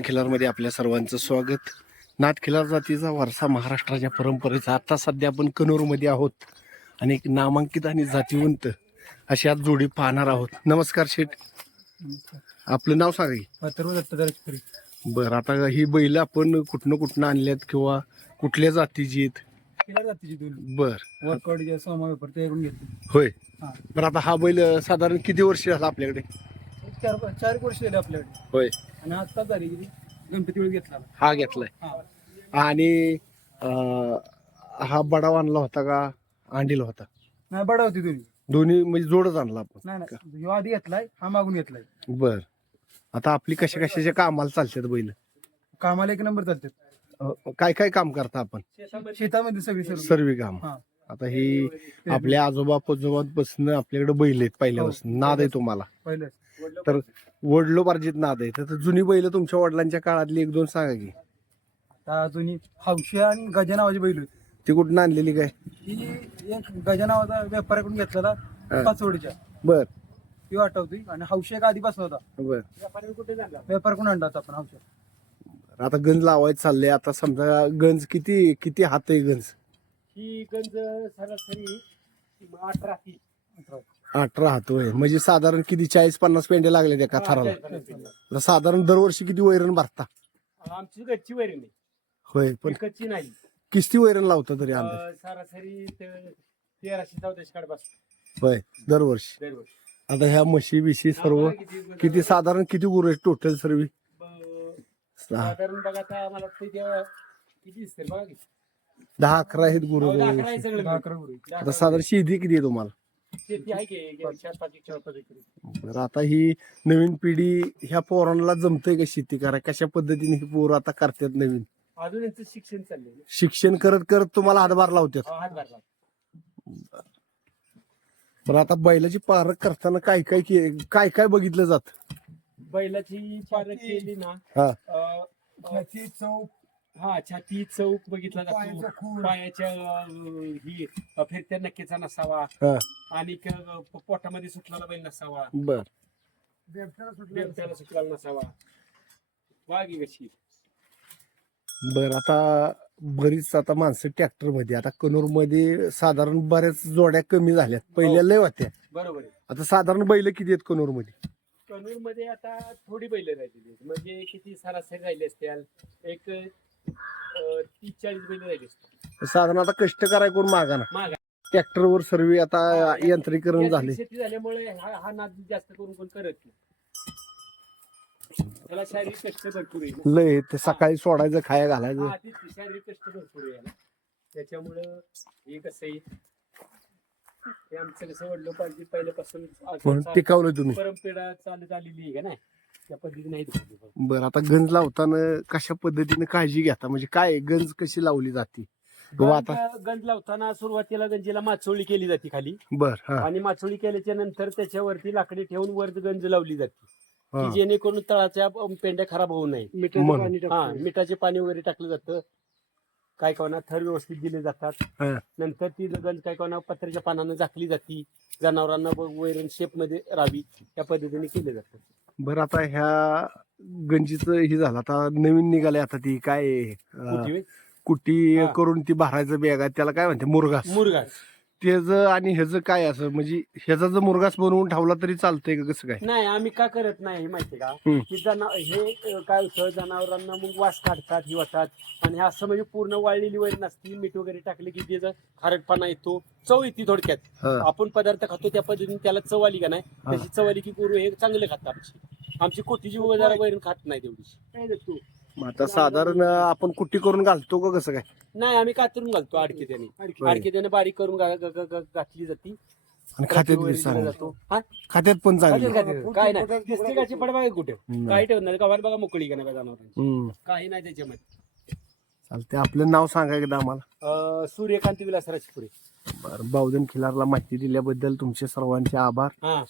खिलारमध्ये आपल्या सर्वांचं स्वागत. नाथ खिलार जातीचा वारसा महाराष्ट्राच्या परंपरेचा. आता सध्या आपण कनूरमध्ये आहोत आणि एक नामांकित आणि जातीवंत अशी आज जोडी पाहणार आहोत. नमस्कार शेठ. आपलं नाव सांगा बरं आता ही बैल आपण कुठनं कुठनं आणल्यात किंवा कुठल्या जातीची आहेत? बर. होय. बरं आता हा बैल साधारण किती वर्ष झाला आपल्याकडे? चार वर्ष झाले आपल्याकडे. होय. आणि आत्ताच झाली की गणपती वेळ घेतला हा घेतलाय. हा. आणि अं, हा बडाव आणला होता का? अंडीला होता. नाही बडा होती दोन्ही. दोन्ही म्हणजे जोडच आणला आपण. नाही नाही. ह्यो आधी घेतलाय हा मागून घेतलाय. बर. आता आपली कशा कशाच्या कामाला चालतात बैल? कामाला एक नंबर चालतात अं, काय काय काम करता आपण? शेतामध्ये सगळी सर्व. सर्व काम. हा. आता ही आपल्या आजोबा पजोबापासून आपल्याकडे बैल आहेत पहिल्यापासून. नाद आहे तुम्हाला. पहिलं तर वडलोपार्जित नाद आहे. तर जुनी बैल तुमच्या वडिलांच्या काळातली एक दोन सांगा की. आता जुनी हौशी आणि गजा नावाची बैल होती. ती कुठून आणलेली काय? ही एक गजा नावाचा व्यापाऱ्याकडून घेतलेला. पाचवडीच्या बर. ती आठवतोय आणि हौशी एक आधीपासून होता. बर. व्यापार कोण आणला? होता आपण हौशी. आता गंज लावायचं चाललंय. आता समजा गंज किती किती हात आहे गंज? ही गंज सरासरी अठरा ती अठरा हात होय म्हणजे साधारण किती चाळीस पन्नास पेंडे लागले त्या थराला? आता साधारण दरवर्षी किती वैरण भरता? आमची गच्ची वैरण आहे. होय पण विकतची नाही. किस्ती वैरण लावता तरी अंदाज? अं, सरासरी ते- तेराशे चौदाशे काढ बस होय दरवर्षी. दरवर्षी. आता ह्या म्हशी बिशी सर्व आम्हाला किती- किती साधारण किती गुरु आहेत टोटल सर्व? ब- साधारण बघा आता मला वाटतं त्या किती दिसतील बघा की. दहा अकरा आहेत गुरु हो, आहे सगळं. दहा आता साधारण शेती किती आहे तुम्हाला? शेती आहे की एक चार पाच एक चार पाच एकर. बरं आता ही नवीन पिढी ह्या पोरांना जमतंय का शेती करा? कशा पद्धतीने ही पोरं आता करतात नवीन? अजून यांचं शिक्षण चाललंय. शिक्षण करत करत तुम्हाला हातभार लावतात हा, भरला बरं आता बैलाची पारख करताना काय काय के- काय काय बघितलं जात? बैलाची पारख केली ना हा. अं, छाती, चौक, हा छाती चौक बघितला पायाचं जातो खूळ. पायाच्या अं, ही फिरत्या नक्कीचा नसावा. हा. आणि क- पोटामध्ये सुटलेला बैल नसावा. बर. सुटलं. बेमट्याला सुटलेला नसावा. वागी कशी? बर आता बरीच आता माणसं ट्रॅक्टरमध्ये आता कनूरमध्ये साधारण बऱ्याच जोड्या कमी झाल्यात. पहिल्या लय होत्या. बरोबर आहे. आता साधारण बैल किती आहेत कनूरमध्ये कणूरमध्ये आता थोडी बैल राहिलेली आहेत. म्हणजे किती सरासरी राहिली असतील? एक तीस चाळीस बैल राहिली साधारण आता कष्ट कराय कोण मागा ना. माग. ट्रॅक्टरवर सर्व आता यंत्रीकरण झाले. शेती झाल्यामुळे हा हा नाद जास्त करून कोण करत नाही. त्याला शारीरिक कष्ट भरपूर आहे. लय ते सकाळी सोडायचं खाया घालायचं. हा, तेच की, शारीरिक कष्ट भरपूर आहे याला. त्याच्यामुळं हे कसं आहे? हे आमचं कसं वडलं पाहिजे पहिल्यापासून म्हणून असं टिकावलं तुम्ही. परंपरा चालत आलेली आहे का नाही? त्या पद्धतीने. बरं आता गंज लावताना कशा पद्धतीने काळजी घेता? म्हणजे काय गंज कशी लावली जाते? आता गंज लावताना सुरुवातीला गंजीला माचोळी केली जाते खाली. बर हा. आणि माचोळी केल्याच्यानंतर त्याच्यावरती लाकडी ठेवून वर गंज लावली जाते. हा. की जेणेकरून तळाच्या पेंड्या खराब होऊ नये म्हणून. हा मिठाचे पाणी वगैरे टाकलं जातं. काय कवना थर व्यवस्थित दिले जातात. हा. नंतर ती गंज काय कवना पत्र्याच्या पानानं झाकली जाती. जनावरांना वैरण शेपमध्ये राहावी त्या पद्धतीने केले जातं बरं आता ह्या गंजीचं हे झालं आता नवीन निघाले आता ती काय अं? कुटी. करून ती भरायचं बॅग त्याला काय म्हणते मुरगास मुरगा त्याच आणि ह्याचं काय असं म्हणजे ह्याचा जर मुरगास बनवून ठेवला तरी चालतंय का कसं काय? नाही आम्ही का करत नाही हे माहितीये का? हम्म. की जना हे अ, काय होतं जनावरांना मग वास काढतात ही होतात. आणि हे असं म्हणजे पूर्ण वाळलेली वैर नसती मीठ वगैरे टाकले की त्याचा खारटपणा येतो चव येते थोडक्यात. हा. आपण पदार्थ खातो त्या पद्धतीने त्याला चव आली का नाही? हा. तशी चव आली की गुरु हे चांगले खातात आमची. आमची कोटीची जरा वैरण खात नाही तेवढी काय देतो मग आता साधारण आपण कुट्टी करून घालतो का कसं काय? नाही आम्ही कातरून घालतो आडकी त्याने. आडकी त्याने बारीक करून घातली जाती. आणि खात्यात बी चांगलं जातो. हा? खात्यात पण चांगली. खात्यात-. काय नाही. दिसते का बघा कुठे. काही ठेवत नाही. गव्हाण बघा मोकळी का जनावरांची? हम्म. काही नाही त्याच्यामध्ये. चालते आपलं नाव सांगा एकदा आम्हाला. अं, सूर्यकांती विलास राजपुरे बरं बावधन खिलारला माहिती दिल्याबद्दल तुमचे सर्वांचे आभार. हा.